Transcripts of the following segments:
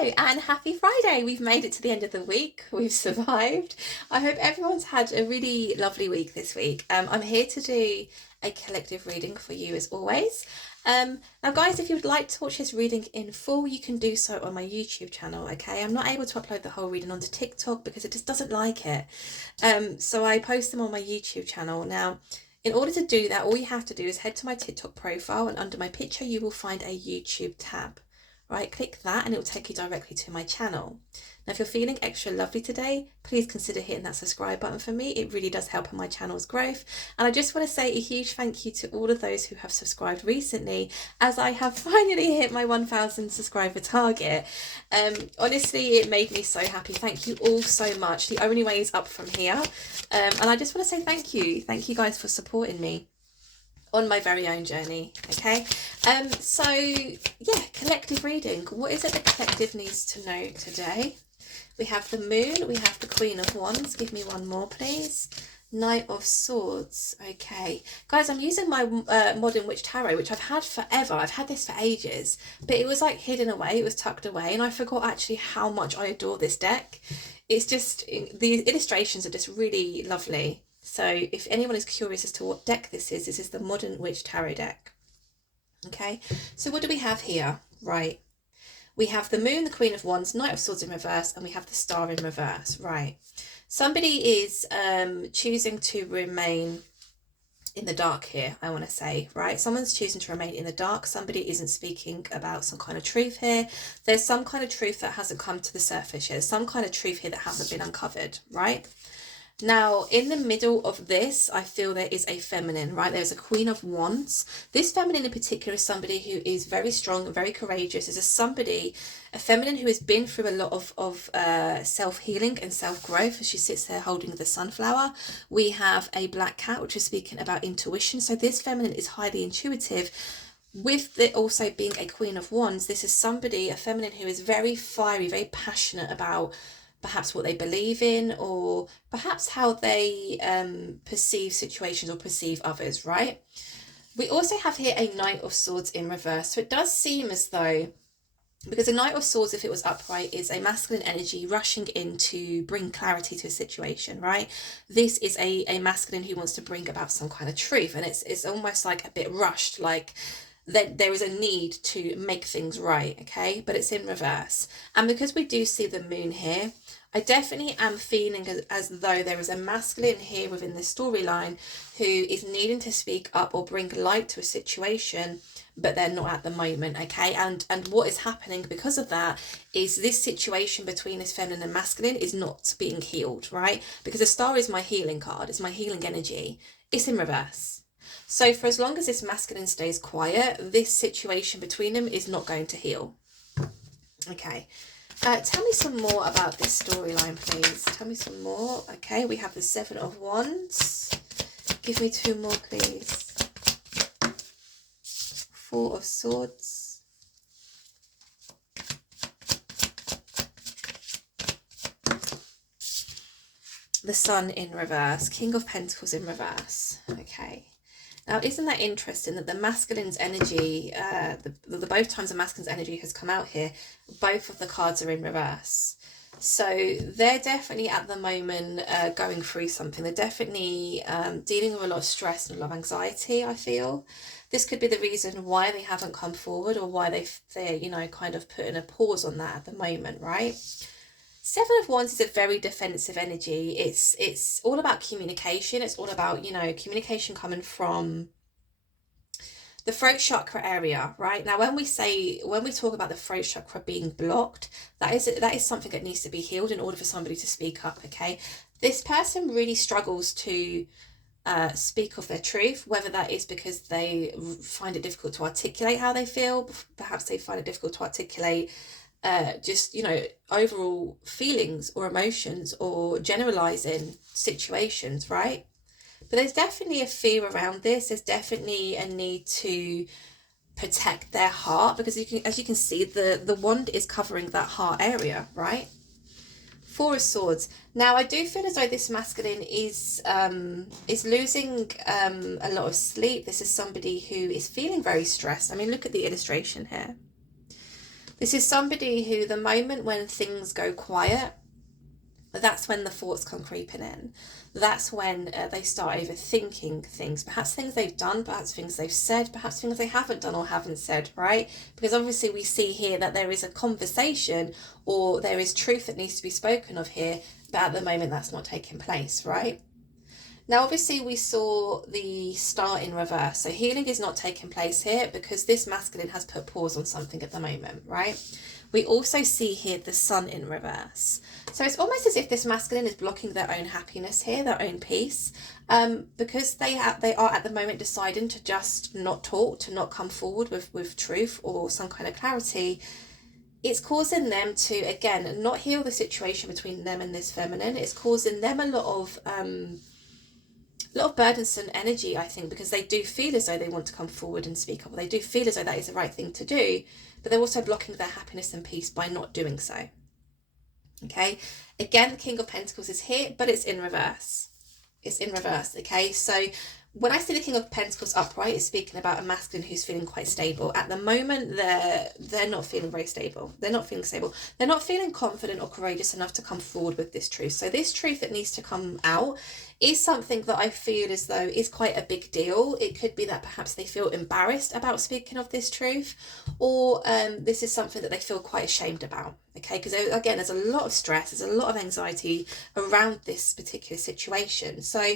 Hello and happy Friday. We've made it to the end of the week. We've survived. I hope everyone's had a really lovely week this week. I'm here to do a collective reading for you as always. Now guys, if you would like to watch this reading in full, you can do so on my YouTube channel, okay? I'm not able to upload the whole reading onto TikTok because it just doesn't like it. So I post them on my YouTube channel. Now, in order to do that, all you have to do is head to my TikTok profile, and under my picture you will find a YouTube tab. Right, click that and it will take you directly to my channel. Now, if you're feeling extra lovely today, please consider hitting that subscribe button for me. It really does help in my channel's growth. And I just want to say a huge thank you to all of those who have subscribed recently, as I have finally hit my 1,000 subscriber target. Honestly, it made me so happy. Thank you all so much. The only way is up from here. And I just want to say thank you. Thank you guys for supporting me on my very own journey. Okay, so yeah, collective reading. What is it the collective needs to know today? We have the Moon, we have the Queen of Wands. Give me one more please. Knight of Swords. Okay guys, I'm using my Modern Witch Tarot, which I've had forever. I've had this for ages, but it was like hidden away, it was tucked away, and I forgot actually how much I adore this deck. It's just, the illustrations are just really lovely. So if anyone is curious as to what deck this is the Modern Witch Tarot deck. Okay, so what do we have here? Right, we have the Moon, the Queen of Wands, Knight of Swords in reverse, and we have the Star in reverse. Right, somebody is choosing to remain in the dark here, I want to say, right? Someone's choosing to remain in the dark. Somebody isn't speaking about some kind of truth here. There's some kind of truth that hasn't come to the surface here. There's some kind of truth here that hasn't been uncovered, right? Now, in the middle of this, I feel there is a feminine, right? There's a Queen of Wands. This feminine in particular is somebody who is very strong and very courageous. This is somebody, a feminine who has been through a lot of self-healing and self-growth, as she sits there holding the sunflower. We have a black cat, which is speaking about intuition. So this feminine is highly intuitive. With it also being a Queen of Wands, this is somebody, a feminine who is very fiery, very passionate about perhaps what they believe in, or perhaps how they perceive situations or perceive others, right? We also have here a Knight of Swords in reverse. So it does seem as though, because a Knight of Swords, if it was upright, is a masculine energy rushing in to bring clarity to a situation, right? This is a masculine who wants to bring about some kind of truth, and it's almost like a bit rushed, like that there is a need to make things right, okay? But it's in reverse. And because we do see the Moon here, I definitely am feeling as though there is a masculine here within the storyline who is needing to speak up or bring light to a situation, but they're not at the moment, okay? And what is happening because of that is this situation between this feminine and masculine is not being healed, right? Because the Star is my healing card, it's my healing energy. It's in reverse. So for as long as this masculine stays quiet, this situation between them is not going to heal. Okay. Tell me some more about this storyline, please. Tell me some more. Okay, we have the Seven of Wands. Give me two more, please. Four of Swords. The Sun in reverse. King of Pentacles in reverse. Okay. Now, isn't that interesting that the masculine's energy, the both times the masculine's energy has come out here, both of the cards are in reverse. So they're definitely at the moment going through something. They're definitely dealing with a lot of stress and a lot of anxiety, I feel. This could be the reason why they haven't come forward, or why they're, you know, kind of putting a pause on that at the moment, right? Seven of Wands is a very defensive energy. It's all about communication. It's all about, you know, communication coming from the throat chakra area, right? Now, when we talk about the throat chakra being blocked, that is something that needs to be healed in order for somebody to speak up, okay? This person really struggles to speak of their truth, whether that is because they find it difficult to articulate how they feel. Perhaps they find it difficult to articulate just, you know, overall feelings or emotions, or generalizing situations, right? But there's definitely a fear around this. There's definitely a need to protect their heart, because as you can see, the wand is covering that heart area, right? Four of Swords. Now, I do feel as though this masculine is losing a lot of sleep. This is somebody who is feeling very stressed. I mean, look at the illustration here. This is somebody who, the moment when things go quiet, that's when the thoughts come creeping in. That's when they start overthinking things, perhaps things they've done, perhaps things they've said, perhaps things they haven't done or haven't said, right? Because obviously we see here that there is a conversation or there is truth that needs to be spoken of here, but at the moment that's not taking place, right? Now, obviously, we saw the star in reverse. So healing is not taking place here because this masculine has put pause on something at the moment, right? We also see here the sun in reverse. So it's almost as if this masculine is blocking their own happiness here, their own peace, because they are at the moment deciding to just not talk, to not come forward with truth or some kind of clarity. It's causing them to, again, not heal the situation between them and this feminine. It's causing them a lot of burdensome energy, I think, because they do feel as though they want to come forward and speak up. They do feel as though that is the right thing to do, but they're also blocking their happiness and peace by not doing so. Okay, again, the King of Pentacles is here, but it's in reverse. It's in reverse, okay? So when I see the King of Pentacles upright, it's speaking about a masculine who's feeling quite stable. At the moment, they're not feeling very stable. They're not feeling stable. They're not feeling confident or courageous enough to come forward with this truth. So this truth that needs to come out is something that I feel as though is quite a big deal. It could be that perhaps they feel embarrassed about speaking of this truth, or this is something that they feel quite ashamed about, okay? Because again, there's a lot of stress, there's a lot of anxiety around this particular situation. So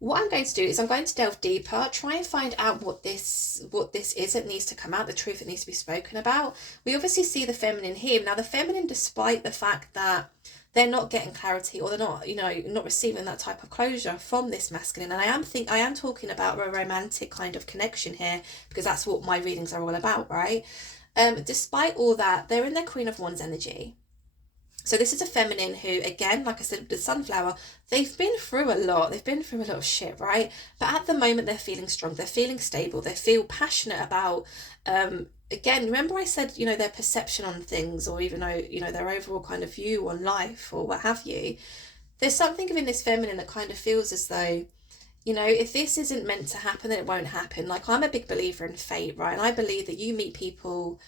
what I'm going to do is I'm going to delve deeper, try and find out what this is that needs to come out, the truth that needs to be spoken about. We obviously see the feminine here. Now, the feminine, despite the fact that they're not getting clarity or they're not, not receiving that type of closure from this masculine. And I am talking about a romantic kind of connection here because that's what my readings are all about, right? Despite all that, they're in their Queen of Wands energy. So this is a feminine who, again, like I said, the sunflower, they've been through a lot. They've been through a lot of shit, right? But at the moment, they're feeling strong. They're feeling stable. They feel passionate about, again, remember I said, their perception on things, or even though, their overall kind of view on life or what have you. There's something within this feminine that kind of feels as though, if this isn't meant to happen, then it won't happen. Like, I'm a big believer in fate, right? And I believe that you meet people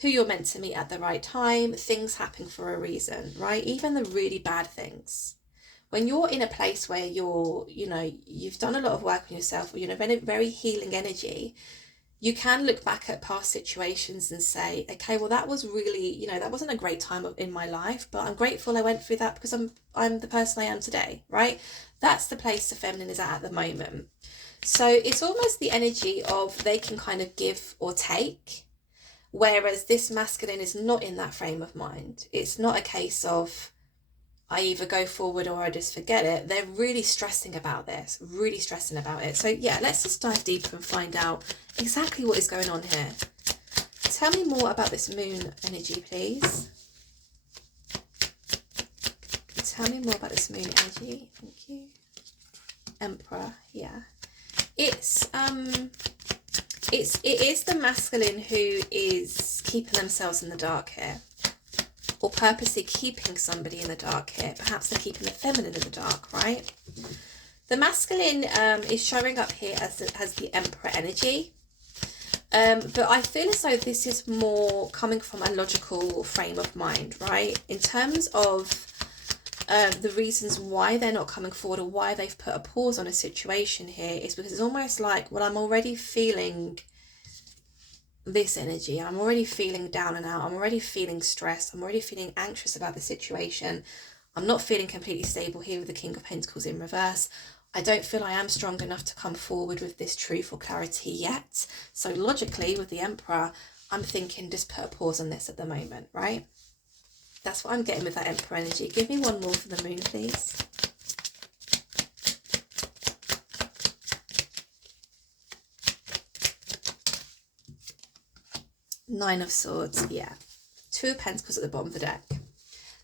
who you're meant to meet at the right time. Things happen for a reason, right? Even the really bad things. When you're in a place where you've done a lot of work on yourself, or very healing energy, you can look back at past situations and say, okay, well, that was really, that wasn't a great time in my life, but I'm grateful I went through that because I'm the person I am today, right? That's the place the feminine is at the moment. So it's almost the energy of they can kind of give or take. Whereas this masculine is not in that frame of mind. It's not a case of I either go forward or I just forget it. They're really stressing about this, really stressing about it. So yeah, let's just dive deeper and find out exactly what is going on here. Tell me more about this moon energy, please. Tell me more about this moon energy. Thank you. Emperor, yeah. It is the masculine who is keeping themselves in the dark here, or purposely keeping somebody in the dark here. Perhaps they're keeping the feminine in the dark, right? The masculine is showing up here as the Emperor energy, but I feel as though this is more coming from a logical frame of mind, right? In terms of the reasons why they're not coming forward or why they've put a pause on a situation here is because it's almost like, well, I'm already feeling this energy. I'm already feeling down and out. I'm already feeling stressed. I'm already feeling anxious about the situation. I'm not feeling completely stable here with the King of Pentacles in reverse. I don't feel I am strong enough to come forward with this truth or clarity yet. So logically, with the Emperor, I'm thinking just put a pause on this at the moment, right? That's what I'm getting with that Emperor energy. Give me one more for the moon, please. Nine of Swords, yeah. Two of Pentacles at the bottom of the deck.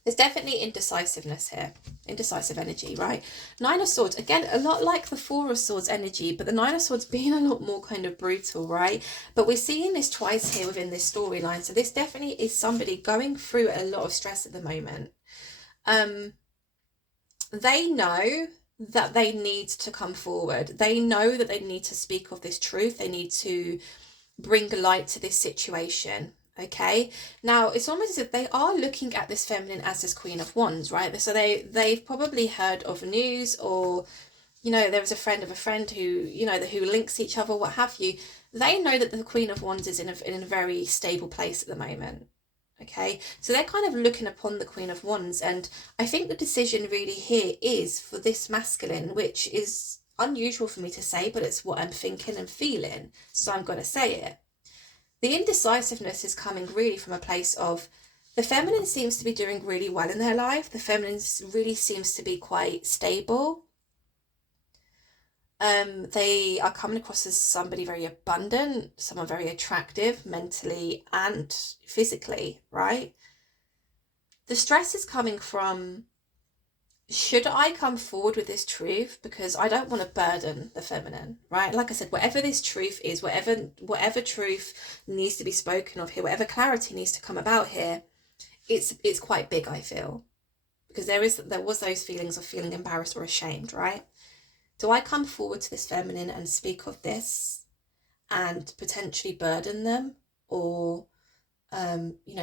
There's definitely indecisiveness here. Indecisive energy, right? Nine of Swords, again, a lot like the Four of Swords energy, but the Nine of Swords being a lot more kind of brutal, right? But we're seeing this twice here within this storyline. So this definitely is somebody going through a lot of stress at the moment. They know that they need to come forward. They know that they need to speak of this truth. They need to bring light to this situation. Okay, now it's almost as if they are looking at this feminine as this Queen of Wands, right? So they've probably heard of news, or there was a friend of a friend who who links each other, what have you. They know that the Queen of Wands is in a very stable place at the moment. Okay, so they're kind of looking upon the Queen of Wands, and I think the decision really here is for this masculine, which is unusual for me to say, but it's what I'm thinking and feeling, so I'm going to say it. The indecisiveness is coming really from a place of the feminine seems to be doing really well in their life. The feminine really seems to be quite stable. They are coming across as somebody very abundant, someone very attractive mentally and physically, right? The stress is coming from, should I come forward with this truth? Because I don't want to burden the feminine, right? Like I said, whatever this truth is, whatever truth needs to be spoken of here, whatever clarity needs to come about here, it's quite big, I feel. Because there was those feelings of feeling embarrassed or ashamed, right? Do I come forward to this feminine and speak of this and potentially burden them, or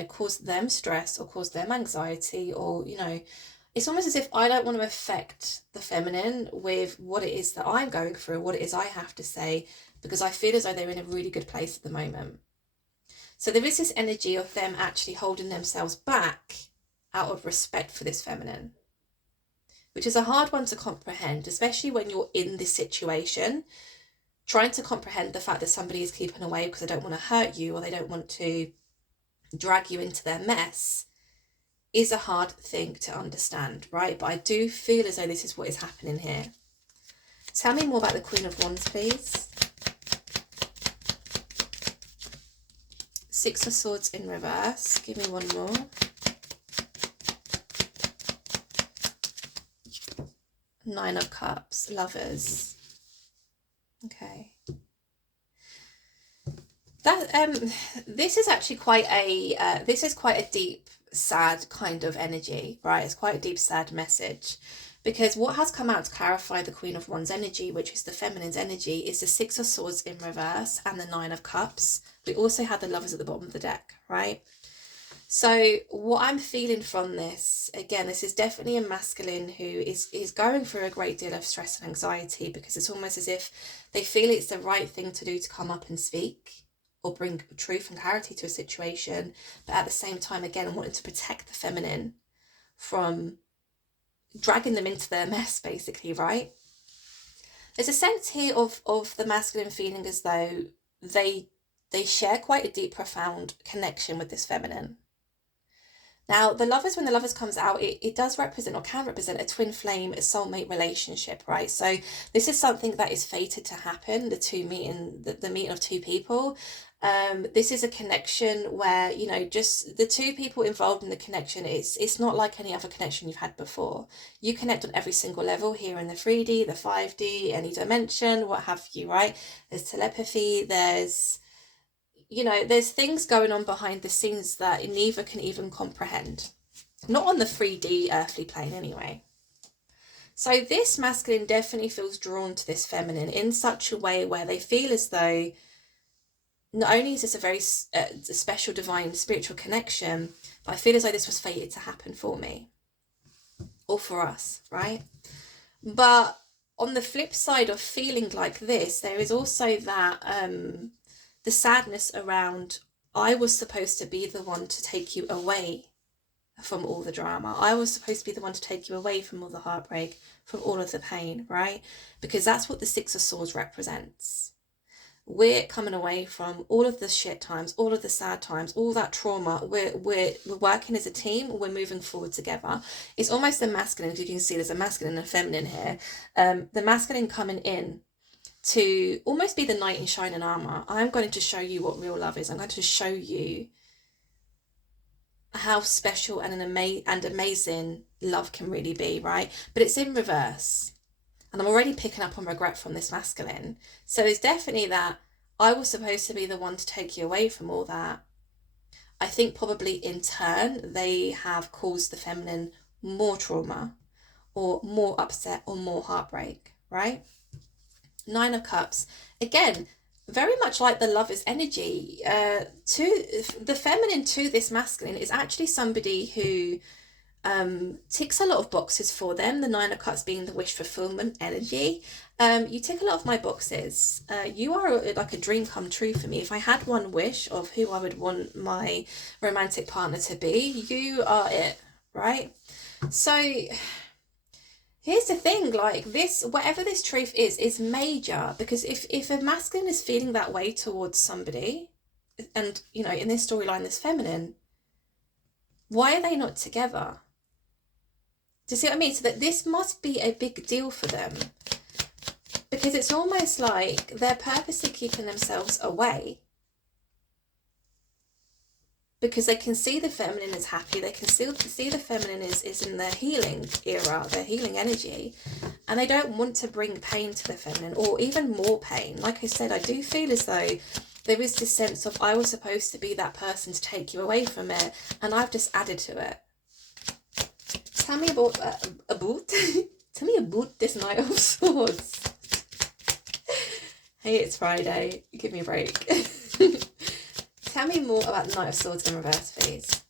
cause them stress or cause them anxiety, or it's almost as if I don't want to affect the feminine with what it is that I'm going through, what it is I have to say, because I feel as though they're in a really good place at the moment. So there is this energy of them actually holding themselves back out of respect for this feminine, which is a hard one to comprehend, especially when you're in this situation. Trying to comprehend the fact that somebody is keeping away because they don't want to hurt you, or they don't want to drag you into their mess, is a hard thing to understand, right? But I do feel as though this is what is happening here. Tell me more about the Queen of Wands, please. Six of Swords in reverse. Give me one more. Nine of Cups. Lovers. Okay. This is actually quite a deep, sad kind of energy, right? It's quite a deep, sad message, because what has come out to clarify the Queen of Wands energy, which is the feminine's energy, is the Six of Swords in reverse and the Nine of Cups. We also had the Lovers at the bottom of the deck, right? So what I'm feeling from this, again, this is definitely a masculine who is going through a great deal of stress and anxiety, because it's almost as if they feel it's the right thing to do to come up and speak or bring truth and clarity to a situation, but at the same time, again, wanting to protect the feminine from dragging them into their mess, basically, right? There's a sense here of the masculine feeling as though they share quite a deep, profound connection with this feminine. Now, the Lovers, when the Lovers comes out, it does represent, or can represent, a twin flame, a soulmate relationship, right? So this is something that is fated to happen, the meeting of two people. This is a connection where, just the two people involved in the connection, it's not like any other connection you've had before. You connect on every single level here in the 3D, the 5D, any dimension, what have you, right? There's telepathy, there's things going on behind the scenes that neither can even comprehend. Not on the 3D earthly plane anyway. So this masculine definitely feels drawn to this feminine in such a way where they feel as though not only is this a very special, divine, spiritual connection, but I feel as though this was fated to happen for me. Or for us, right? But on the flip side of feeling like this, there is also that the sadness around, I was supposed to be the one to take you away from all the drama. I was supposed to be the one to take you away from all the heartbreak, from all of the pain, right? Because that's what the Six of Swords represents. We're coming away from all of the shit times, all of the sad times, all that trauma. We're working as a team. We're moving forward together. It's almost the masculine, as you can see, there's a masculine and a feminine here. The masculine coming in to almost be the knight in shining armor. I'm going to show you what real love is. I'm going to show you how special and amazing love can really be, right? But it's in reverse. And I'm already picking up on regret from this masculine. So there's definitely that I was supposed to be the one to take you away from all that. I think probably in turn, they have caused the feminine more trauma or more upset or more heartbreak, right? Nine of Cups. Again, very much like the Lover's energy, to the feminine to this masculine is actually somebody who ticks a lot of boxes for them. The Nine of Cups being the wish fulfillment energy. You tick a lot of my boxes. You are like a dream come true for me. If I had one wish of who I would want my romantic partner to be, you are it, right? So here's the thing, like this, whatever this truth is major, because if a masculine is feeling that way towards somebody, and you know, in this storyline, this feminine, why are they not together? Do you see what I mean? So that this must be a big deal for them, because it's almost like they're purposely keeping themselves away because they can see the feminine is happy, they can still see the feminine is in their healing era, their healing energy, and they don't want to bring pain to the feminine, or even more pain. Like I said, I do feel as though there is this sense of, I was supposed to be that person to take you away from it, and I've just added to it. Tell me about tell me about this Knight of Swords. Hey, it's Friday. Give me a break. Tell me more about the Knight of Swords in reverse, please.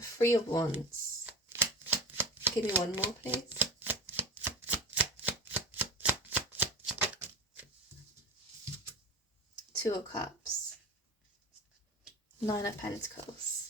Three of Wands. Give me one more, please. Two of Cups. Nine of Pentacles.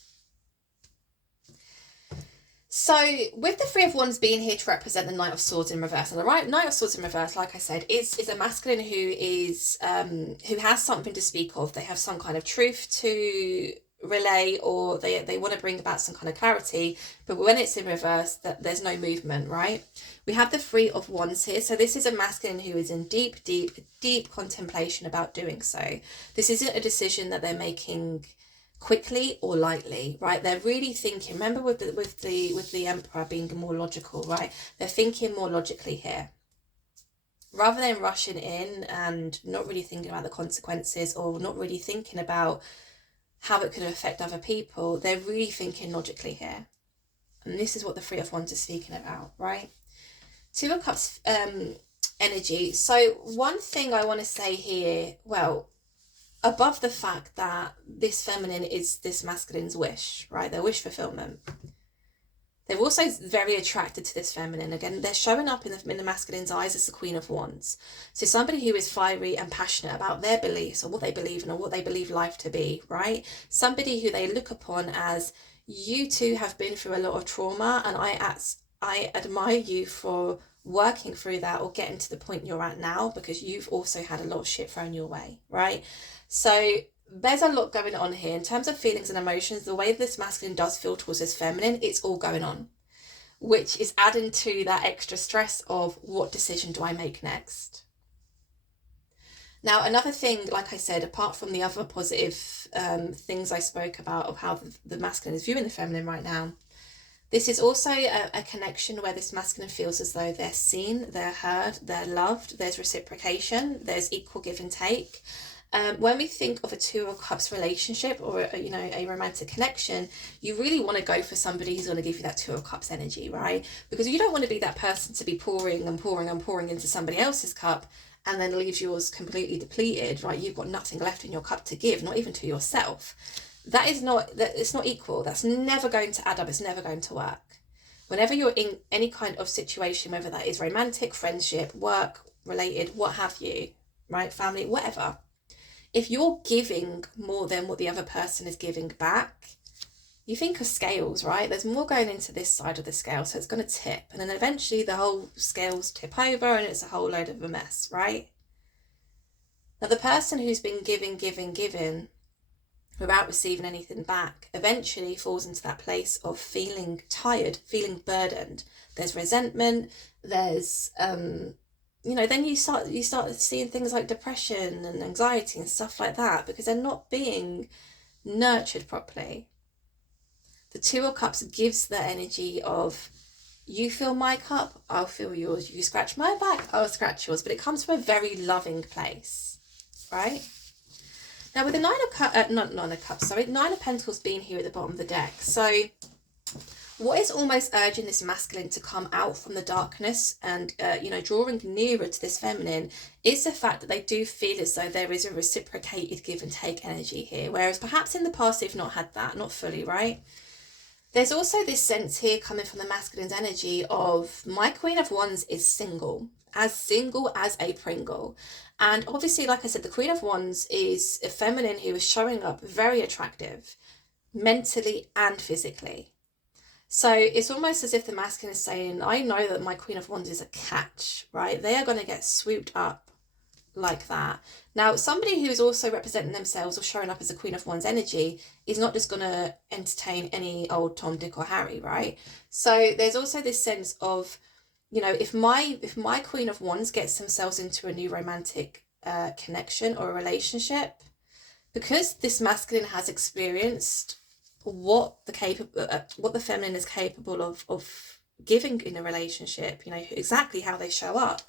So with the Three of Wands being here to represent the Knight of Swords in reverse, and the Knight of Swords in reverse, like I said, is a masculine who has something to speak of. They have some kind of truth to relay, or they want to bring about some kind of clarity, but when it's in reverse, that there's no movement, right? We have the Three of Wands here. So this is a masculine who is in deep contemplation about doing so. This isn't a decision that they're making quickly or lightly, right? They're really thinking. Remember with the Emperor being more logical, right? They're thinking more logically here, rather than rushing in and not really thinking about the consequences, or not really thinking about how it could affect other people. They're really thinking logically here, and this is what the Three of Wands is speaking about, right? Two of Cups energy. So one thing I want to say here, well, above the fact that this feminine is this masculine's wish, right? Their wish fulfillment. They're also very attracted to this feminine. Again, they're showing up in the masculine's eyes as the Queen of Wands. So somebody who is fiery and passionate about their beliefs, or what they believe in, or what they believe life to be, right? Somebody who they look upon as, you two have been through a lot of trauma, and I admire you for working through that, or getting to the point you're at now, because you've also had a lot of shit thrown your way, right? So there's a lot going on here in terms of feelings and emotions. The way this masculine does feel towards this feminine, it's all going on, which is adding to that extra stress of, what decision do I make next? Now, another thing, like I said, apart from the other positive things I spoke about of how the masculine is viewing the feminine right now, this is also a connection where this masculine feels as though they're seen, they're heard, they're loved, there's reciprocation, there's equal give and take. When we think of a Two of Cups relationship, or a romantic connection, you really want to go for somebody who's going to give you that Two of Cups energy, right? Because you don't want to be that person to be pouring and pouring and pouring into somebody else's cup, and then leaves yours completely depleted, right? You've got nothing left in your cup to give, not even to yourself. It's not equal. That's never going to add up. It's never going to work. Whenever you're in any kind of situation, whether that is romantic, friendship, work related, what have you, right? Family, whatever. If you're giving more than what the other person is giving back, you think of scales, right? There's more going into this side of the scale, so it's going to tip. And then eventually the whole scales tip over, and it's a whole load of a mess, right? Now, the person who's been giving without receiving anything back eventually falls into that place of feeling tired, feeling burdened. There's resentment, there's then you start seeing things like depression and anxiety and stuff like that, because they're not being nurtured properly. The Two of Cups gives the energy of, you fill my cup, I'll fill yours. You scratch my back, I'll scratch yours. But it comes from a very loving place, right? Now with the Nine of Pentacles being here at the bottom of the deck, so What is almost urging this masculine to come out from the darkness and, drawing nearer to this feminine is the fact that they do feel as though there is a reciprocated give and take energy here. Whereas perhaps in the past they've not had that, not fully, right? There's also this sense here coming from the masculine's energy of my Queen of Wands is single as a Pringle. And obviously, like I said, the Queen of Wands is a feminine who is showing up very attractive, mentally and physically. So it's almost as if the masculine is saying, I know that my Queen of Wands is a catch, right? They are going to get swooped up like that. Now, somebody who is also representing themselves or showing up as a Queen of Wands energy is not just going to entertain any old Tom, Dick or Harry, right? So there's also this sense of, if my Queen of Wands gets themselves into a new romantic connection or a relationship, because this masculine has experienced what the feminine is capable of giving in a relationship, exactly how they show up,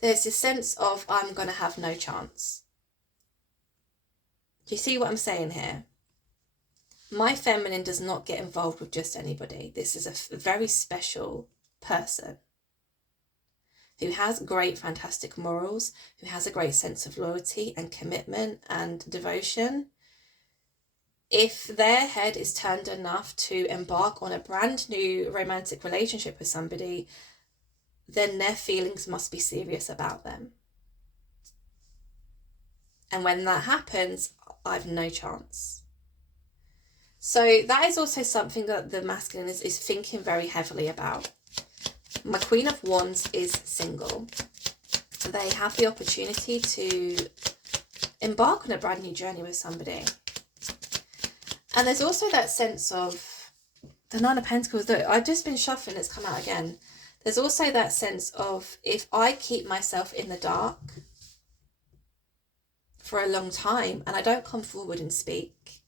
there's this sense of, I'm going to have no chance. Do you see what I'm saying here? My feminine does not get involved with just anybody. This is a very special person who has great, fantastic morals, who has a great sense of loyalty and commitment and devotion. If their head is turned enough to embark on a brand new romantic relationship with somebody, then their feelings must be serious about them. And when that happens, I've no chance. So that is also something that the masculine is thinking very heavily about. My Queen of Wands is single. They have the opportunity to embark on a brand new journey with somebody. And there's also that sense of the Nine of Pentacles. Look, I've just been shuffling, it's come out again. There's also that sense of, if I keep myself in the dark for a long time and I don't come forward and speak,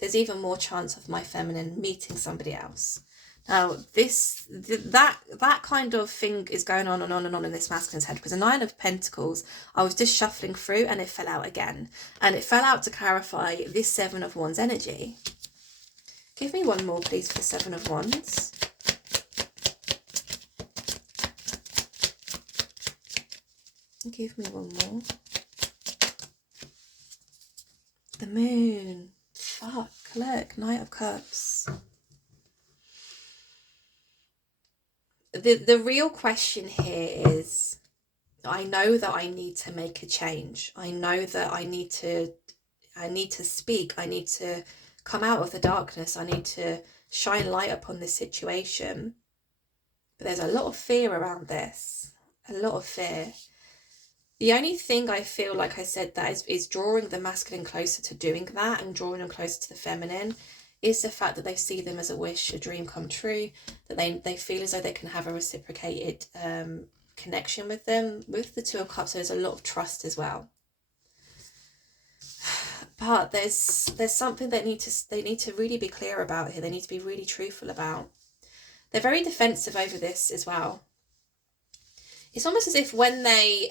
there's even more chance of my feminine meeting somebody else. Now, that kind of thing is going on and on and on in this masculine's head, because the Nine of Pentacles, I was just shuffling through and it fell out again. And it fell out to clarify this Seven of Wands energy. Give me one more, please, for the Seven of Wands. Give me one more. The Moon. Fuck, look, Knight of Cups. The real question here is, I know that I need to make a change. I know that I need to speak. I need to come out of the darkness. I need to shine light upon this situation. But there's a lot of fear around this. A lot of fear. The only thing I feel, like I said, that is drawing the masculine closer to doing that and drawing them closer to the feminine is the fact that they see them as a wish, a dream come true, that they feel as though they can have a reciprocated connection with them. With the Two of Cups, there's a lot of trust as well. But there's something they need to really be clear about here. They need to be really truthful about. They're very defensive over this as well. It's almost as if when they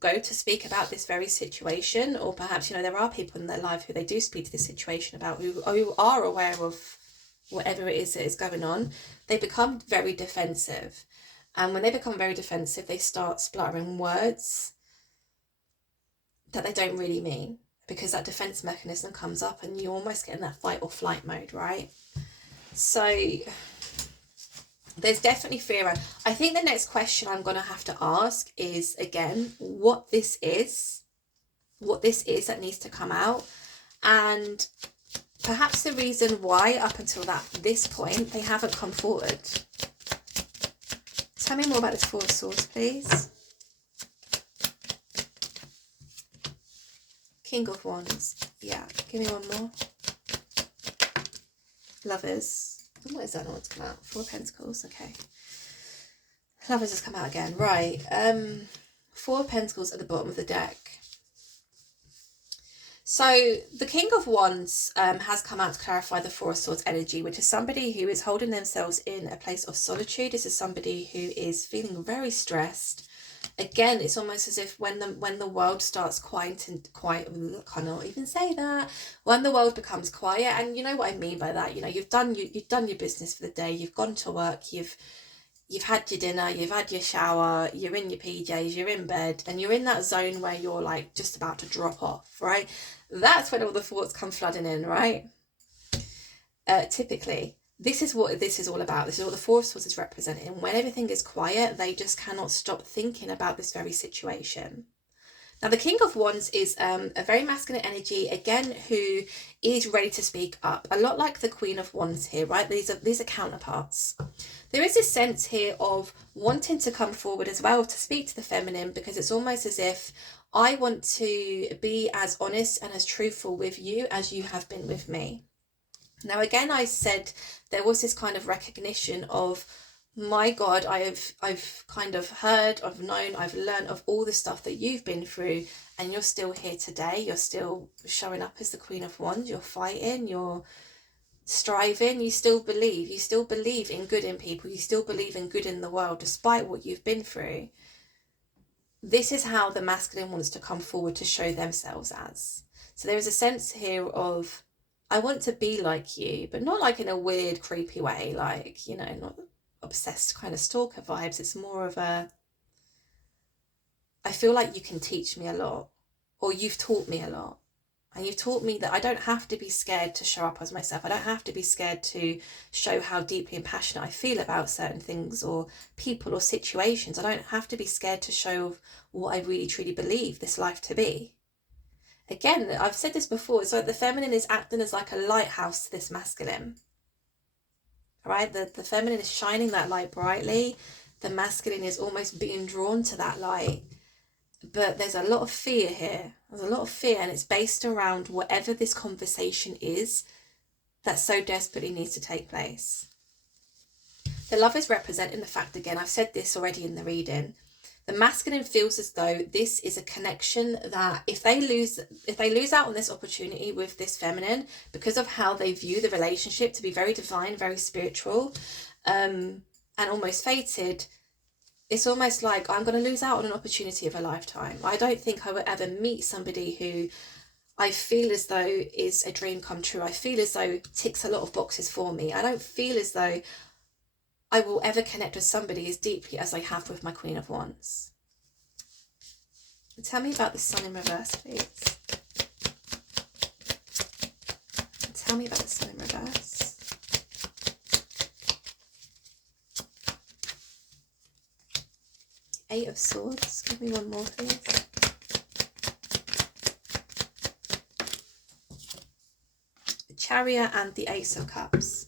go to speak about this very situation, or perhaps, there are people in their life who they do speak to this situation about, who are aware of whatever it is that is going on, they become very defensive. And when they become very defensive, they start spluttering words that they don't really mean, because that defense mechanism comes up and you almost get in that fight or flight mode, right? So there's definitely fear. I think the next question I'm going to have to ask is, again, what this is that needs to come out, and perhaps the reason why up until this point they haven't come forward. Tell me more about this Four of Swords, please. King of Wands. Yeah, give me one more. Lovers. What is that not to come out? Four of Pentacles, okay. Lovers has come out again. Right. Four of Pentacles at the bottom of the deck. So the King of Wands has come out to clarify the Four of Swords energy, which is somebody who is holding themselves in a place of solitude. This is somebody who is feeling very stressed, Again, it's almost as if when the world starts quiet, I cannot even say that, when the world becomes quiet, and you know what I mean by that, you've done your business for the day, you've gone to work, you've had your dinner, you've had your shower, you're in your PJs, you're in bed, and you're in that zone where you're like just about to drop off, right? That's when all the thoughts come flooding in, right? Typically, this is what this is all about. This is what the Four of Swords is representing. When everything is quiet, they just cannot stop thinking about this very situation. Now, the King of Wands is a very masculine energy, again, who is ready to speak up. A lot like the Queen of Wands here, right? These are counterparts. There is this sense here of wanting to come forward as well, to speak to the feminine, because it's almost as if I want to be as honest and as truthful with you as you have been with me. Now, again, I said there was this kind of recognition of, my God, I've kind of heard, I've known, I've learned of all the stuff that you've been through, and you're still here today. You're still showing up as the Queen of Wands. You're fighting, you're striving, you still believe in good in people, you still believe in good in the world, despite what you've been through. This is how the masculine wants to come forward to show themselves as. So there is a sense here of, I want to be like you, but not like in a weird, creepy way, like, not obsessed kind of stalker vibes. It's more of a, I feel like you can teach me a lot, or you've taught me a lot. And you've taught me that I don't have to be scared to show up as myself. I don't have to be scared to show how deeply and passionate I feel about certain things or people or situations. I don't have to be scared to show what I really truly believe this life to be. Again, I've said this before, it's like the feminine is acting as like a lighthouse to this masculine. All right, the feminine is shining that light brightly. The masculine is almost being drawn to that light. But there's a lot of fear here. There's a lot of fear, and it's based around whatever this conversation is that so desperately needs to take place. The love is representing the fact, again, I've said this already in the reading, the masculine feels as though this is a connection that if they lose out on this opportunity with this feminine, because of how they view the relationship to be very divine, very spiritual, and almost fated, it's almost like I'm going to lose out on an opportunity of a lifetime. I don't think I will ever meet somebody who I feel as though is a dream come true. I feel as though ticks a lot of boxes for me. I don't feel as though I will ever connect with somebody as deeply as I have with my Queen of Wands. Tell me about the Sun in reverse, please. Tell me about the Sun in reverse. Eight of Swords. Give me one more, please. The Chariot and the Ace of Cups.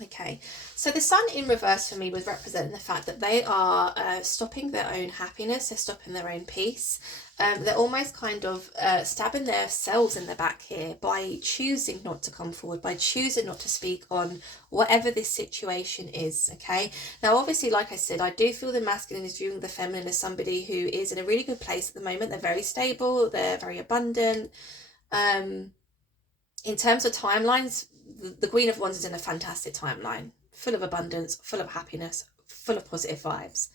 Okay, so the Sun in reverse for me was representing the fact that they are stopping their own happiness, they're stopping their own peace. They're almost kind of stabbing themselves in the back here by choosing not to come forward, by choosing not to speak on whatever this situation is, okay? Now, obviously, like I said, I do feel the masculine is viewing the feminine as somebody who is in a really good place at the moment. They're very stable, they're very abundant. In terms of timelines, the Queen of Wands is in a fantastic timeline, full of abundance, full of happiness, full of positive vibes.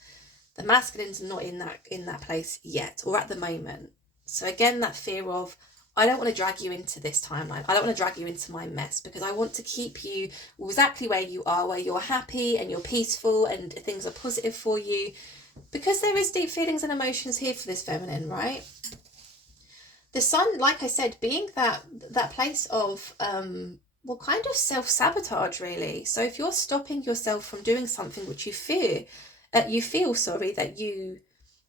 The masculine's not in that place yet, or at the moment. So again, that fear of, I don't want to drag you into this timeline. I don't want to drag you into my mess, because I want to keep you exactly where you are, where you're happy and you're peaceful and things are positive for you, because there is deep feelings and emotions here for this feminine, right? The Sun, like I said, being that place of kind of self-sabotage, really. So if you're stopping yourself from doing something which you feel that you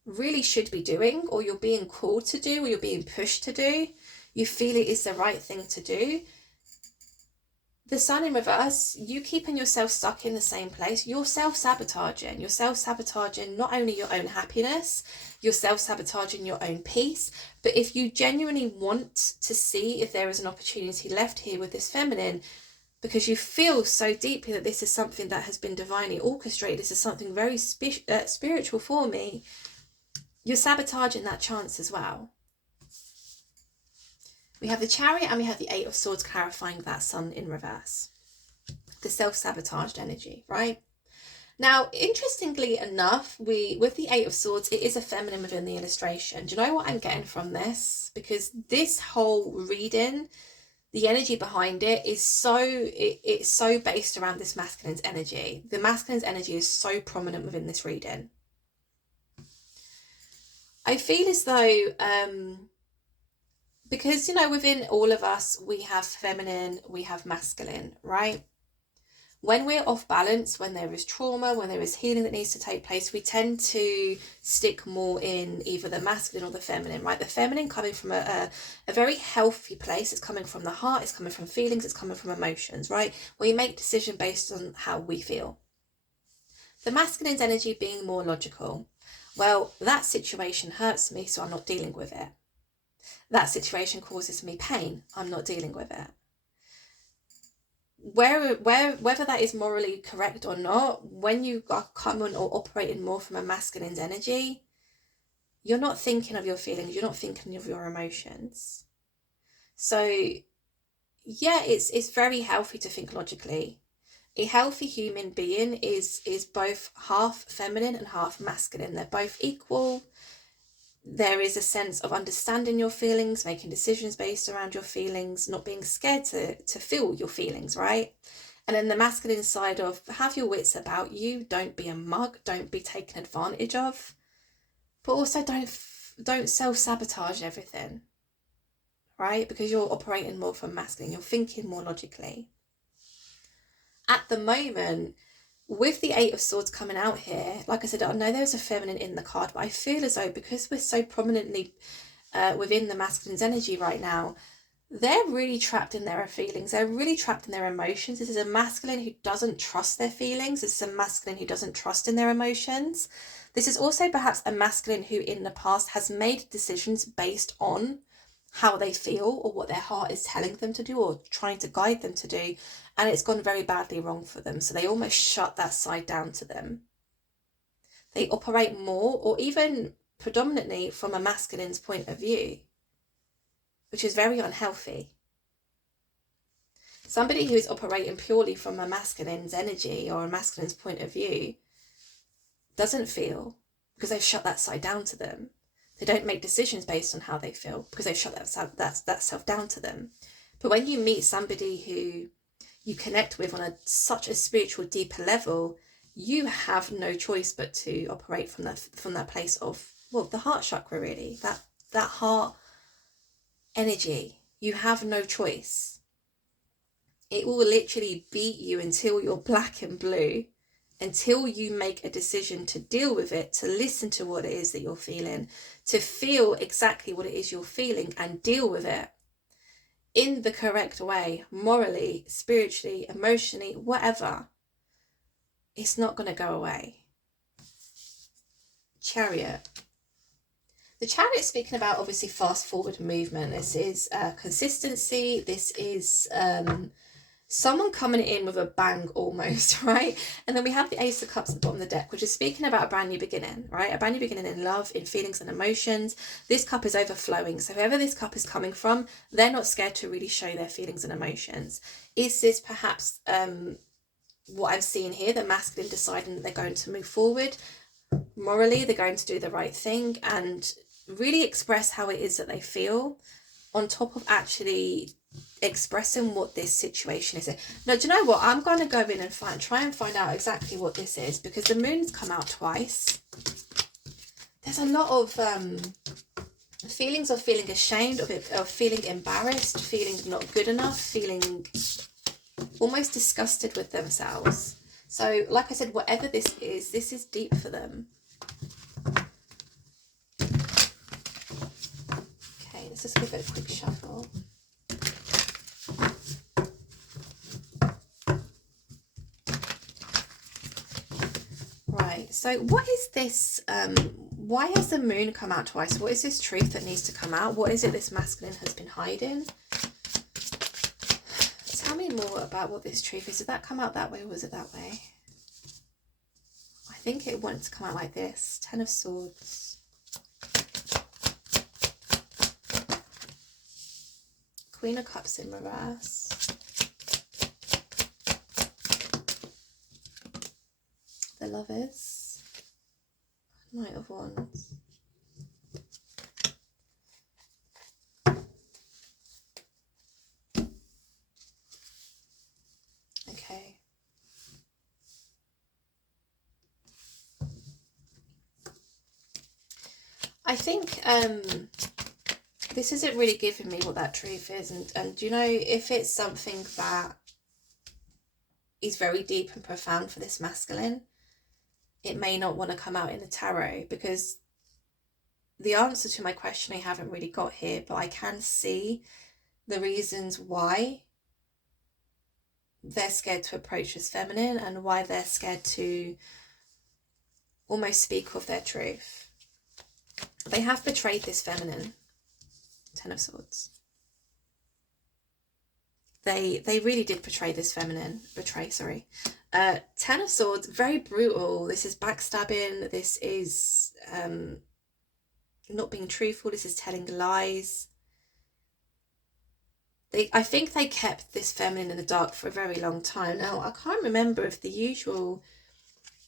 really should be doing, or you're being called to do, or you're being pushed to do, you feel it is the right thing to do. The Sun in reverse, you keeping yourself stuck in the same place, you're self-sabotaging. You're self-sabotaging not only your own happiness, you're self-sabotaging your own peace. But if you genuinely want to see if there is an opportunity left here with this feminine, because you feel so deeply that this is something that has been divinely orchestrated, this is something very spiritual for me, you're sabotaging that chance as well. We have the Chariot and we have the Eight of Swords clarifying that Sun in reverse. The self-sabotaged energy, right? Now, interestingly enough, with the Eight of Swords, it is a feminine within the illustration. Do you know what I'm getting from this? Because this whole reading, the energy behind it is it's so based around this masculine's energy. The masculine's energy is so prominent within this reading. I feel as though because within all of us we have feminine, we have masculine, right? When we're off balance, when there is trauma, when there is healing that needs to take place, we tend to stick more in either the masculine or the feminine, right? The feminine coming from a very healthy place. It's coming from the heart, it's coming from feelings, it's coming from emotions, right? We make decisions based on how we feel. The masculine's energy being more logical. Well, that situation hurts me, so I'm not dealing with it. That situation causes me pain, I'm not dealing with it. Whether that is morally correct or not, when you are coming or operating more from a masculine's energy, you're not thinking of your feelings, you're not thinking of your emotions. So yeah, it's very healthy to think logically. A healthy human being is both half feminine and half masculine. They're both equal. There is a sense of understanding your feelings, making decisions based around your feelings, not being scared to feel your feelings, right? And then the masculine side of have your wits about you, don't be a mug, don't be taken advantage of, but also don't self-sabotage everything, right? Because you're operating more from masculine, you're thinking more logically. At the moment, with the Eight of Swords coming out here, like I said, I know there's a feminine in the card, but I feel as though because we're so prominently within the masculine's energy right now, they're really trapped in their feelings. They're really trapped in their emotions. This is a masculine who doesn't trust their feelings. This is a masculine who doesn't trust in their emotions. This is also perhaps a masculine who in the past has made decisions based on how they feel or what their heart is telling them to do or trying to guide them to do, and it's gone very badly wrong for them. So they almost shut that side down to them. They operate more or even predominantly from a masculine's point of view, which is very unhealthy. Somebody who is operating purely from a masculine's energy or a masculine's point of view doesn't feel, because they've shut that side down to them. They don't make decisions based on how they feel because they've shut that self down to them. But when you meet somebody who you connect with on such a spiritual, deeper level, you have no choice but to operate from that place of, well, the heart chakra, really, that heart energy. You have no choice. It will literally beat you until you're black and blue, until you make a decision to deal with it, to listen to what it is that you're feeling, to feel exactly what it is you're feeling and deal with it in the correct way, morally, spiritually, emotionally, whatever. It's not going to go away. Chariot. The Chariot, speaking about obviously fast forward movement. This is consistency. This is someone coming in with a bang almost, right? And then we have the Ace of Cups at the bottom of the deck, which is speaking about a brand new beginning, right? A brand new beginning in love, in feelings and emotions. This cup is overflowing. So whoever this cup is coming from, they're not scared to really show their feelings and emotions. Is this perhaps what I'm seeing here, the masculine deciding that they're going to move forward? Morally, they're going to do the right thing and really express how it is that they feel, on top of actually expressing what this situation is. Now, do you know what? I'm going to go in and try and find out exactly what this is, because the moon's come out twice. There's a lot of feelings of feeling ashamed, of feeling embarrassed, feeling not good enough, feeling almost disgusted with themselves. So, like I said, whatever this is deep for them. Okay, let's just give it a quick shuffle. Right, so what is this? Why has the moon come out twice? What is this truth that needs to come out? What is it this masculine has been hiding? Tell me more about what this truth is. Did that come out that way or was it that way? I think it wanted to come out like this. Ten of Swords. Queen of Cups in reverse. The Lovers. Knight of Wands. Okay. I think this isn't really giving me what that truth is, and you know, if it's something that is very deep and profound for this masculine, it may not want to come out in the tarot, because the answer to my question I haven't really got here, but I can see the reasons why they're scared to approach this feminine and why they're scared to almost speak of their truth. They have betrayed this feminine. Ten of Swords. They really did betray this feminine. Ten of Swords, very brutal. This is backstabbing. This is not being truthful. This is telling lies. I think they kept this feminine in the dark for a very long time. Now, I can't remember if the usual...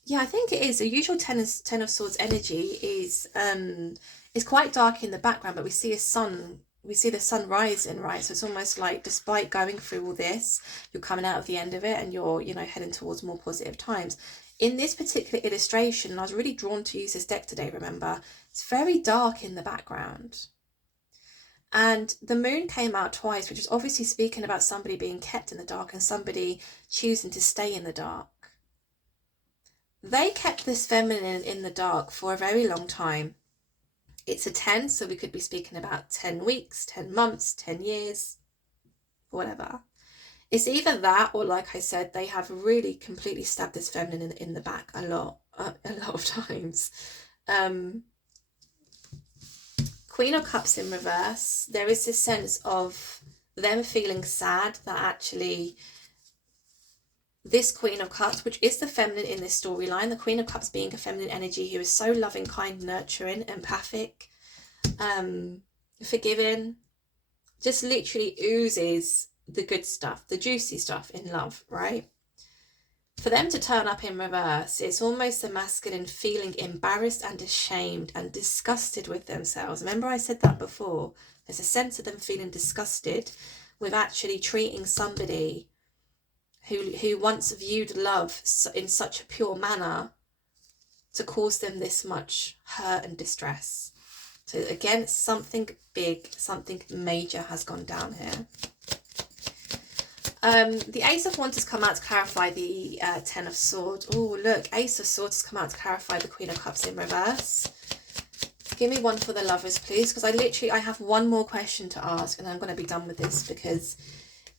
Yeah, I think it is. The usual Ten of Swords energy is quite dark in the background, but we see a sun... We see the sun rising, right? So it's almost like, despite going through all this, you're coming out of the end of it and you're, you know, heading towards more positive times. In this particular illustration, and I was really drawn to use this deck today, remember, it's very dark in the background. And the moon came out twice, which is obviously speaking about somebody being kept in the dark and somebody choosing to stay in the dark. They kept this feminine in the dark for a very long time. It's a 10, so we could be speaking about 10 weeks, 10 months, 10 years, whatever. It's either that, or like I said, they have really completely stabbed this feminine in the back a lot of times. Queen of Cups in reverse. There is this sense of them feeling sad that actually this Queen of Cups, which is the feminine in this storyline, the Queen of Cups being a feminine energy who is so loving, kind, nurturing, empathic, forgiving, just literally oozes the good stuff, the juicy stuff in love, right? For them to turn up in reverse, it's almost the masculine feeling embarrassed and ashamed and disgusted with themselves. Remember I said that before. There's a sense of them feeling disgusted with actually treating somebody who once viewed love in such a pure manner to cause them this much hurt and distress. So again, something big, something major has gone down here. The Ace of Wands has come out to clarify the Ten of Swords. Oh, look, Ace of Swords has come out to clarify the Queen of Cups in reverse. Give me one for the Lovers, please, because I have one more question to ask and I'm going to be done with this, because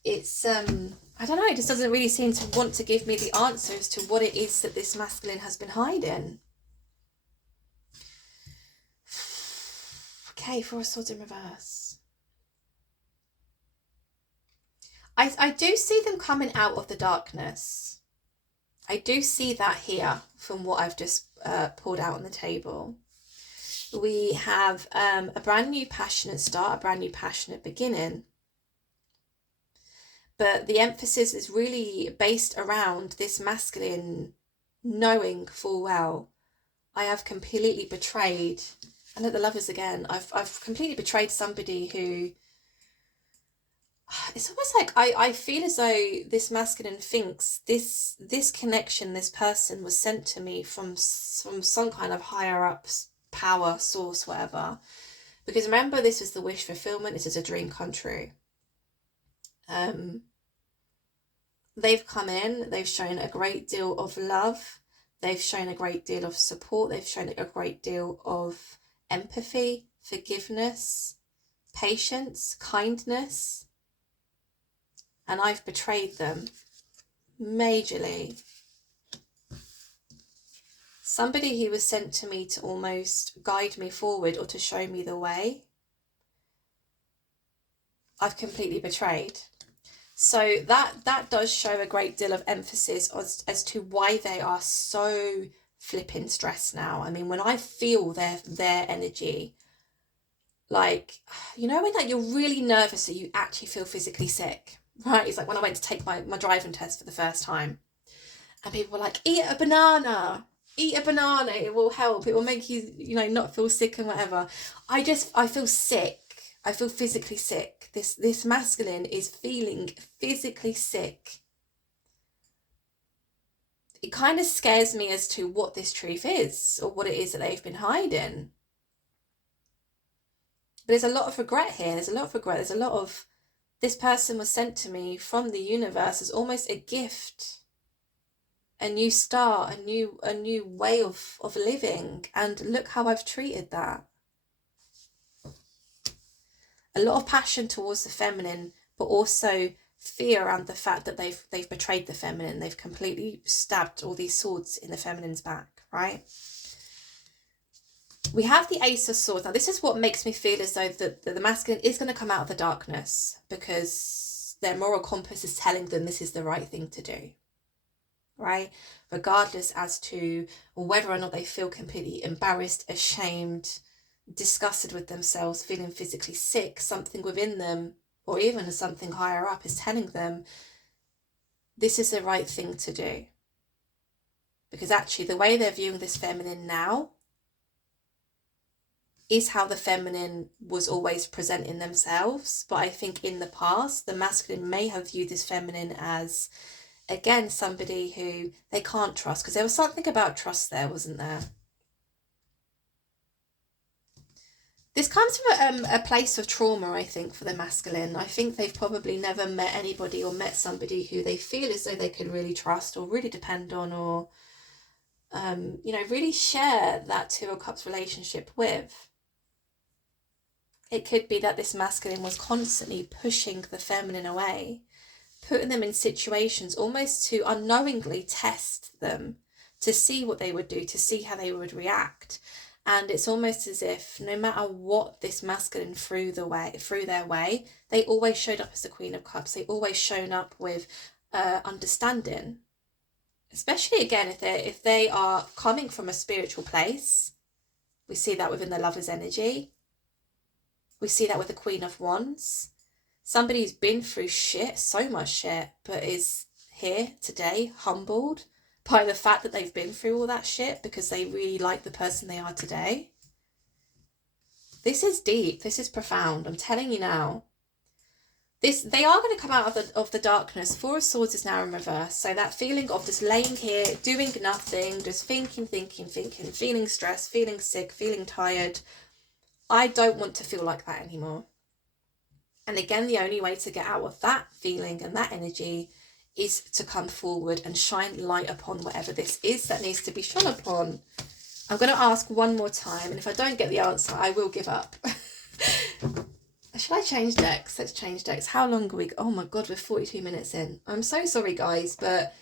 it's, I don't know, it just doesn't really seem to want to give me the answers to what it is that this masculine has been hiding. Okay, Four of Swords in reverse. I do see them coming out of the darkness. I do see that here from what I've just pulled out on the table. We have a brand new passionate start, a brand new passionate beginning. But the emphasis is really based around this masculine knowing full well, I have completely betrayed, and at the Lovers again, I've completely betrayed somebody who, it's almost like I feel as though this masculine thinks this connection, this person was sent to me from some kind of higher up power source, whatever. Because remember, this is the wish fulfillment, this is a dream come true. They've come in, they've shown a great deal of love, they've shown a great deal of support, they've shown a great deal of empathy, forgiveness, patience, kindness, and I've betrayed them majorly. Somebody who was sent to me to almost guide me forward or to show me the way, I've completely betrayed. So that does show a great deal of emphasis as to why they are so flipping stressed now. I mean, when I feel their energy, like, you know, when like you're really nervous so you actually feel physically sick, right? It's like when I went to take my driving test for the first time. And people were like, eat a banana. Eat a banana, it will help. It will make you, not feel sick and whatever. I feel sick. I feel physically sick. This masculine is feeling physically sick. It kind of scares me as to what this truth is, or what it is that they've been hiding. But there's a lot of regret here. There's a lot of regret. There's a lot of, this person was sent to me from the universe as almost a gift, a new start, a new way of living, and look how I've treated that. A lot of passion towards the feminine, but also fear around the fact that they've betrayed the feminine. They've completely stabbed all these swords in the feminine's back, right? We have the Ace of Swords. Now, this is what makes me feel as though the masculine is going to come out of the darkness, because their moral compass is telling them this is the right thing to do, right? Regardless as to whether or not they feel completely embarrassed, ashamed, disgusted with themselves, feeling physically sick, something within them, or even something higher up, is telling them this is the right thing to do. Because actually the way they're viewing this feminine now is how the feminine was always presenting themselves. But I think in the past, the masculine may have viewed this feminine as, again, somebody who they can't trust, because there was something about trust there, wasn't there? This comes from a place of trauma, I think, for the masculine. I think they've probably never met anybody or met somebody who they feel as though they could really trust or really depend on, or, really share that Two of Cups relationship with. It could be that this masculine was constantly pushing the feminine away, putting them in situations almost to unknowingly test them, to see what they would do, to see how they would react. And it's almost as if no matter what this masculine threw their way, they always showed up as the Queen of Cups. They always shown up with understanding. Especially, again, if they are coming from a spiritual place. We see that within the Lover's energy. We see that with the Queen of Wands. Somebody who's been through shit, so much shit, but is here today, humbled by the fact that they've been through all that shit, because they really like the person they are today. This is deep. This is profound. I'm telling you now. They are going to come out of the darkness. Four of Swords is now in reverse. So that feeling of just laying here, doing nothing, just thinking, feeling stressed, feeling sick, feeling tired. I don't want to feel like that anymore. And again, the only way to get out of that feeling and that energy is to come forward and shine light upon whatever this is that needs to be shone upon. I'm going to ask one more time, and if I don't get the answer, I will give up. Should I change decks? Let's change decks. How long are we? Oh my God, we're 42 minutes in. I'm so sorry, guys, but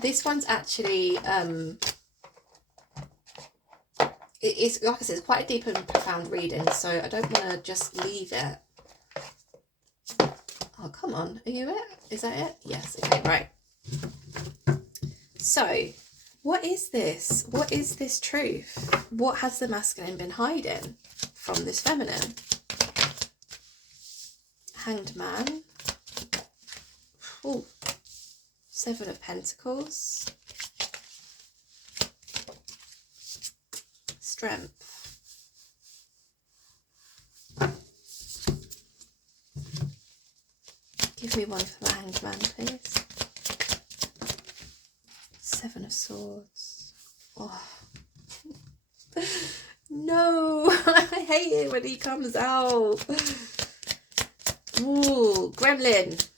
this one's actually... It's, like I said, it's quite a deep and profound reading, so I don't want to just leave it. Oh, come on. Are you it? Is that it? Yes. Okay, right. So, what is this? What is this truth? What has the masculine been hiding from this feminine? Hanged Man. Ooh. Seven of Pentacles. Strength. Give me one for the Hanged Man, please. Seven of Swords. Oh. No, I hate it when he comes out. Ooh, Gremlin.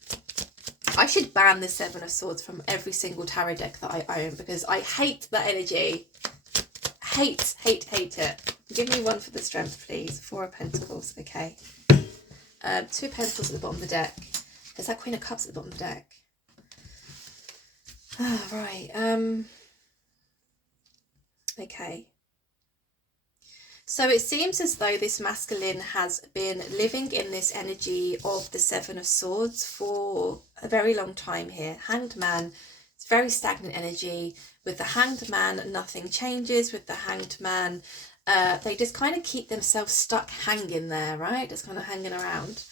I should ban the Seven of Swords from every single tarot deck that I own, because I hate that energy. Hate it. Give me one for the Strength, please. Four of Pentacles, okay. Two of Pentacles at the bottom of the deck. There's that Queen of Cups at the bottom of the deck. Ah, right. Okay. So it seems as though this masculine has been living in this energy of the Seven of Swords for a very long time here. Hanged Man, it's very stagnant energy. With the Hanged Man, nothing changes. With the Hanged Man, they just kind of keep themselves stuck hanging there, right? Just kind of hanging around.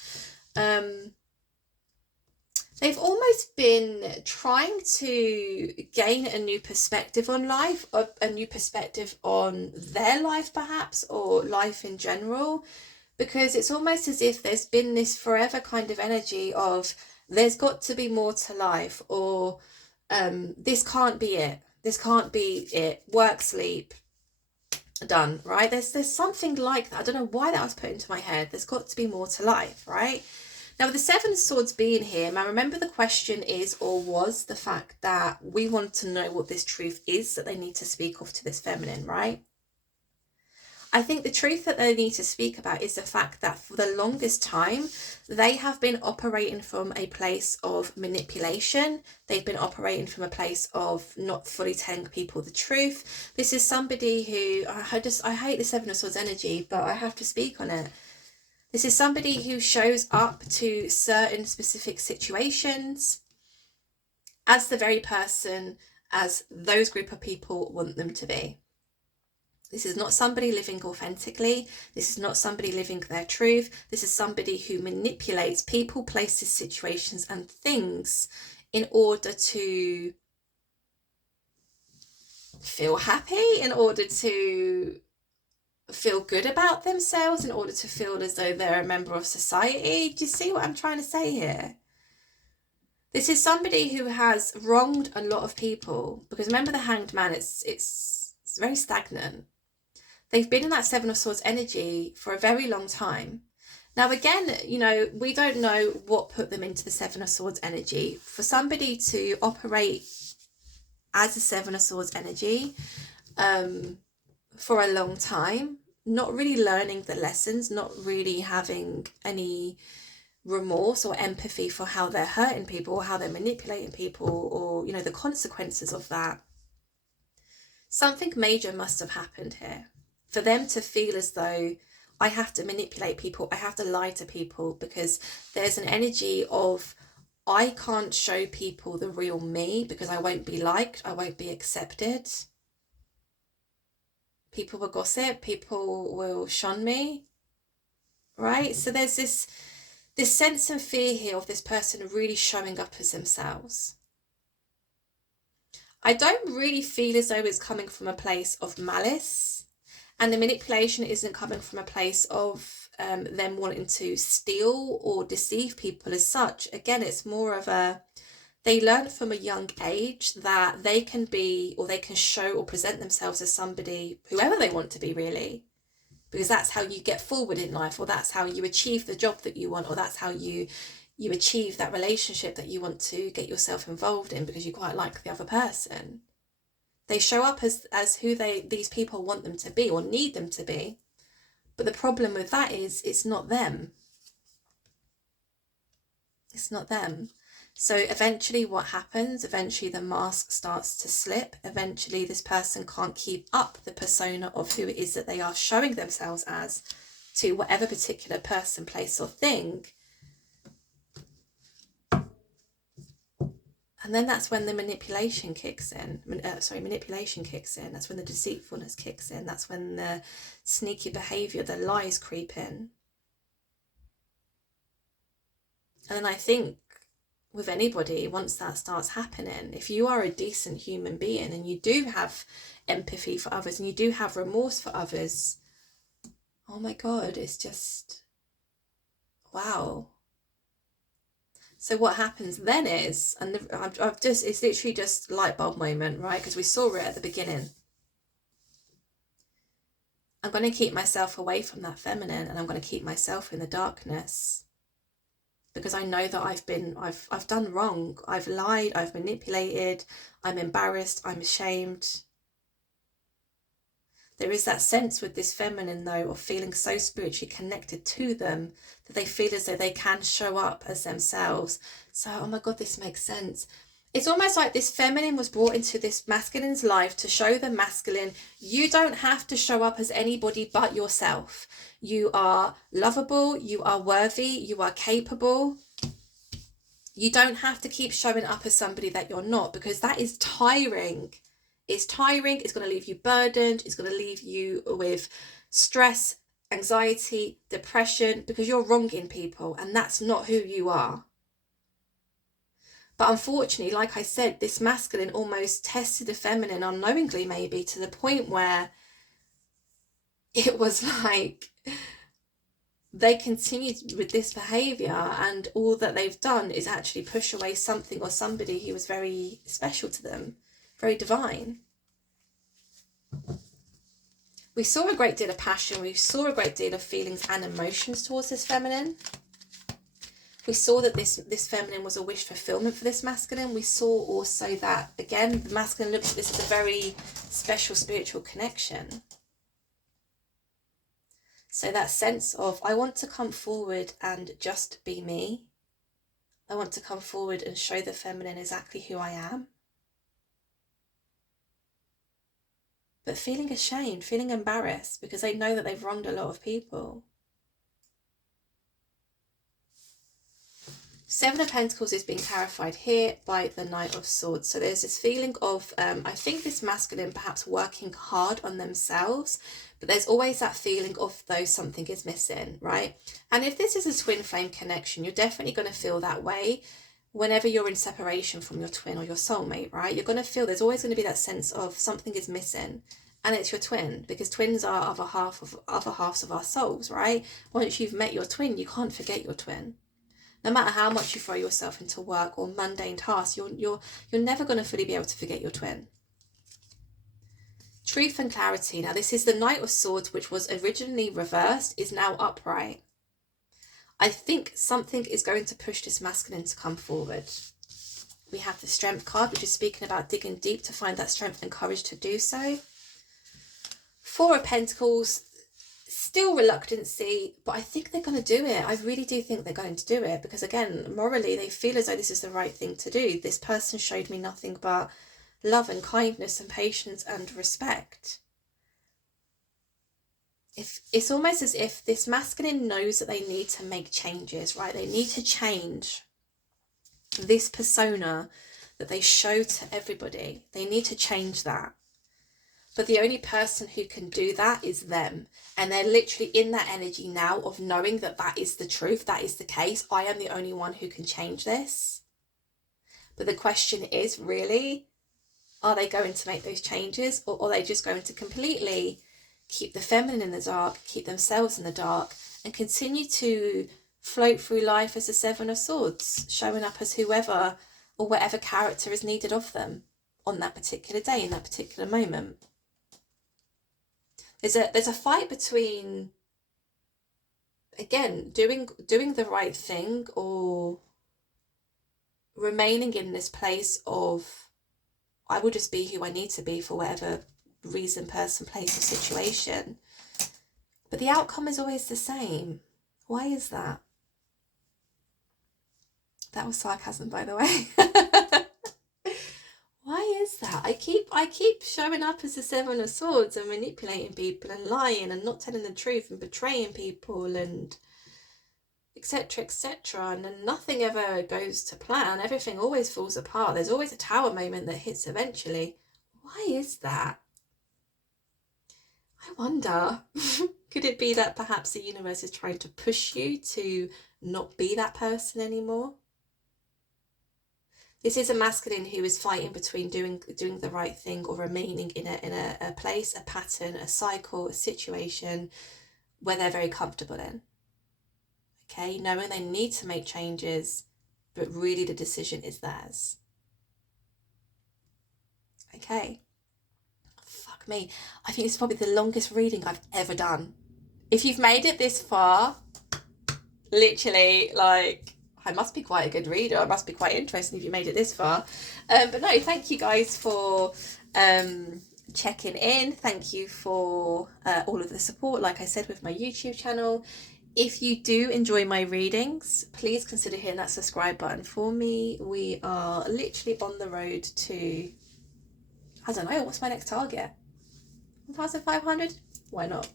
They've almost been trying to gain a new perspective on life, a new perspective on their life perhaps, or life in general, because it's almost as if there's been this forever kind of energy of there's got to be more to life, or this can't be it. This can't be it. Work, sleep, done, right? There's something like that. I don't know why that was put into my head. There's got to be more to life, right? Now, with the Seven of Swords being here, now remember the question is or was the fact that we want to know what this truth is that they need to speak of to this feminine, right? I think the truth that they need to speak about is the fact that for the longest time, they have been operating from a place of manipulation. They've been operating from a place of not fully telling people the truth. This is somebody who, I hate the Seven of Swords energy, but I have to speak on it. This is somebody who shows up to certain specific situations as the very person as those group of people want them to be. This is not somebody living authentically. This is not somebody living their truth. This is somebody who manipulates people, places, situations, and things in order to feel happy, in order to feel good about themselves, in order to feel as though they're a member of society. Do you see what I'm trying to say here? This is somebody who has wronged a lot of people, because remember the Hanged Man, it's very stagnant. They've been in that Seven of Swords energy for a very long time. Now, again, you know, we don't know what put them into the Seven of Swords energy. For somebody to operate as a Seven of Swords energy for a long time, not really learning the lessons, not really having any remorse or empathy for how they're hurting people or how they're manipulating people, or, you know, the consequences of that. Something major must have happened here for them to feel as though I have to manipulate people, I have to lie to people, because there's an energy of I can't show people the real me because I won't be liked, I won't be accepted. People will gossip, people will shun me, right? So there's this sense of fear here of this person really showing up as themselves. I don't really feel as though it's coming from a place of malice, and the manipulation isn't coming from a place of them wanting to steal or deceive people as such. Again, it's more of they learn from a young age that they can be, or they can show or present themselves as somebody, whoever they want to be, really, because that's how you get forward in life, or that's how you achieve the job that you want, or that's how you achieve that relationship that you want to get yourself involved in because you quite like the other person. They show up as who these people want them to be or need them to be. But the problem with that is it's not them. It's not them. So eventually what happens? Eventually the mask starts to slip. Eventually this person can't keep up the persona of who it is that they are showing themselves as to whatever particular person, place, or thing. And then that's when the manipulation kicks in. Manipulation kicks in. That's when the deceitfulness kicks in. That's when the sneaky behaviour, the lies creep in. And then I think with anybody, once that starts happening, if you are a decent human being and you do have empathy for others and you do have remorse for others, oh my God, it's just, wow. So what happens then is, and it's literally just Lightbulb Moment, right? Because we saw it at the beginning. I'm going to keep myself away from that feminine, and I'm going to keep myself in the darkness, because I know that I've done wrong. I've lied, I've manipulated, I'm embarrassed, I'm ashamed. There is that sense with this feminine, though, of feeling so spiritually connected to them that they feel as though they can show up as themselves. So, oh my God, this makes sense. It's almost like this feminine was brought into this masculine's life to show the masculine, you don't have to show up as anybody but yourself. You are lovable, you are worthy, you are capable. You don't have to keep showing up as somebody that you're not, because that is tiring. It's tiring, it's going to leave you burdened, it's going to leave you with stress, anxiety, depression, because you're wronging people, and that's not who you are. But unfortunately, like I said, this masculine almost tested the feminine unknowingly, maybe to the point where it was like they continued with this behavior, and all that they've done is actually push away something or somebody who was very special to them, very divine. We saw a great deal of passion. We saw a great deal of feelings and emotions towards this feminine. We saw that this feminine was a wish fulfillment for this masculine. We saw also that, again, the masculine looks at this as a very special spiritual connection. So that sense of, I want to come forward and just be me. I want to come forward and show the feminine exactly who I am. But feeling ashamed, feeling embarrassed, because they know that they've wronged a lot of people. Seven of Pentacles is being clarified here by the Knight of Swords. So there's this feeling of, I think this masculine perhaps working hard on themselves, but there's always that feeling of though something is missing, right? And if this is a twin flame connection, you're definitely going to feel that way whenever you're in separation from your twin or your soulmate, right? You're going to feel there's always going to be that sense of something is missing, and it's your twin, because twins are other halves of our souls, right? Once you've met your twin, you can't forget your twin. No matter how much you throw yourself into work or mundane tasks, you're never going to fully be able to forget your twin. Truth and clarity. Now, this is the Knight of Swords, which was originally reversed, is now upright. I think something is going to push this masculine to come forward. We have the Strength card, which is speaking about digging deep to find that strength and courage to do so. Four of Pentacles. Still reluctancy, but I think they're going to do it. I really do think they're going to do it, because again, morally they feel as though this is the right thing to do. This person showed me nothing but love and kindness and patience and respect. It's almost as if this masculine knows that they need to make changes, right? They need to change this persona that they show to everybody. They need to change that. But the only person who can do that is them. And they're literally in that energy now of knowing that that is the truth, that is the case. I am the only one who can change this. But the question is, really, are they going to make those changes? Or are they just going to completely keep the feminine in the dark, keep themselves in the dark, and continue to float through life as the Seven of Swords, showing up as whoever or whatever character is needed of them on that particular day, in that particular moment? There's a fight between, again, doing the right thing or remaining in this place of, I will just be who I need to be for whatever reason, person, place or situation. But the outcome is always the same. Why is that? That was sarcasm, by the way. Why is that? I keep showing up as the Seven of Swords and manipulating people and lying and not telling the truth and betraying people and etc, etc, and then nothing ever goes to plan. Everything always falls apart. There's always a tower moment that hits eventually. Why is that? I wonder. Could it be that perhaps the universe is trying to push you to not be that person anymore? This is a masculine who is fighting between doing the right thing or remaining in a place, a pattern, a cycle, a situation where they're very comfortable in. Okay, knowing they need to make changes, but really the decision is theirs. Okay. Fuck me. I think it's probably the longest reading I've ever done. If you've made it this far, literally, like, I must be quite a good reader. I must be quite interesting if you made it this far. But no, thank you guys for checking in. Thank you for all of the support, like I said, with my YouTube channel. If you do enjoy my readings, please consider hitting that subscribe button for me. We are literally on the road to, I don't know, what's my next target? 1,500? Why not?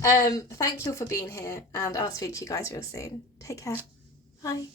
Thank you all for being here, and I'll speak to you guys real soon. Take care. Bye.